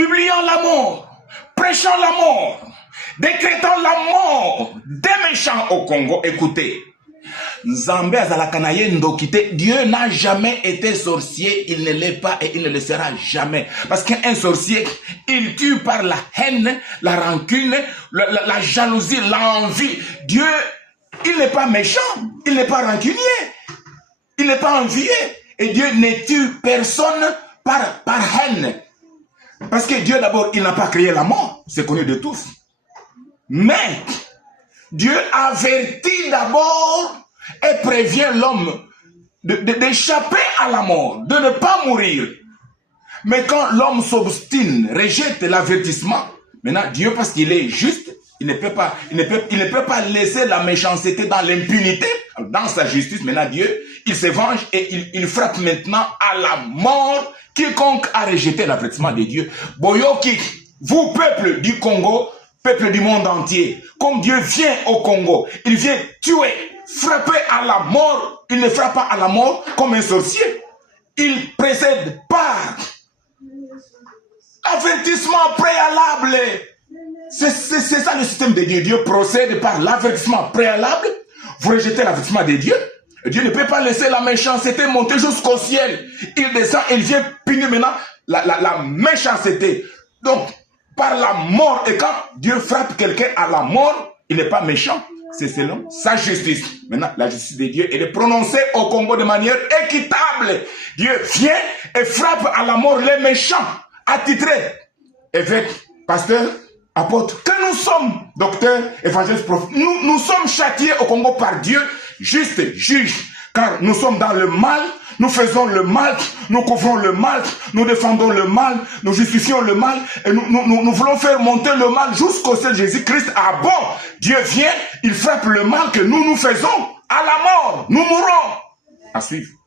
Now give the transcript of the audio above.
publiant la mort, prêchant la mort, décrétant la mort des méchants au Congo. Écoutez, Nzambe azalakanaye ndokite, Dieu n'a jamais été sorcier, il ne l'est pas et il ne le sera jamais. Parce qu'un sorcier, il tue par la haine, la rancune, la jalousie, l'envie. Dieu, il n'est pas méchant, il n'est pas rancunier, il n'est pas envié. Et Dieu ne tue personne par haine. Parce que Dieu d'abord, il n'a pas créé la mort, c'est connu de tous. Mais Dieu avertit d'abord et prévient l'homme d'échapper à la mort, de ne pas mourir. Mais quand l'homme s'obstine, rejette l'avertissement, maintenant Dieu, parce qu'il est juste, il ne peut pas laisser la méchanceté dans l'impunité, dans sa justice. Maintenant Dieu, il se venge et il frappe maintenant à la mort quiconque a rejeté l'avertissement de Dieu. Boyoki, vous peuple du Congo, peuple du monde entier, comme Dieu vient au Congo, il vient tuer, frapper à la mort. Il ne frappe pas à la mort comme un sorcier. Il précède par avertissement préalable. C'est ça le système de Dieu. Dieu procède par l'avertissement préalable. Vous rejetez l'avertissement de Dieu. Dieu ne peut pas laisser la méchanceté monter jusqu'au ciel. Il descend, il vient punir maintenant la méchanceté. Donc, par la mort, et quand Dieu frappe quelqu'un à la mort, il n'est pas méchant. C'est selon sa justice. Maintenant, la justice de Dieu, elle est prononcée au Congo de manière équitable. Dieu vient et frappe à la mort les méchants, attitrés. Évêque, pasteur, apôtre, que nous sommes, docteurs, évangélistes, prophètes, nous sommes châtiés au Congo par Dieu, juste juge, car nous sommes dans le mal, nous faisons le mal, nous couvrons le mal, nous défendons le mal, nous justifions le mal, et nous voulons faire monter le mal jusqu'au ciel. Jésus-Christ, ah bon, Dieu vient, il frappe le mal que nous faisons, à la mort, nous mourrons. À suivre.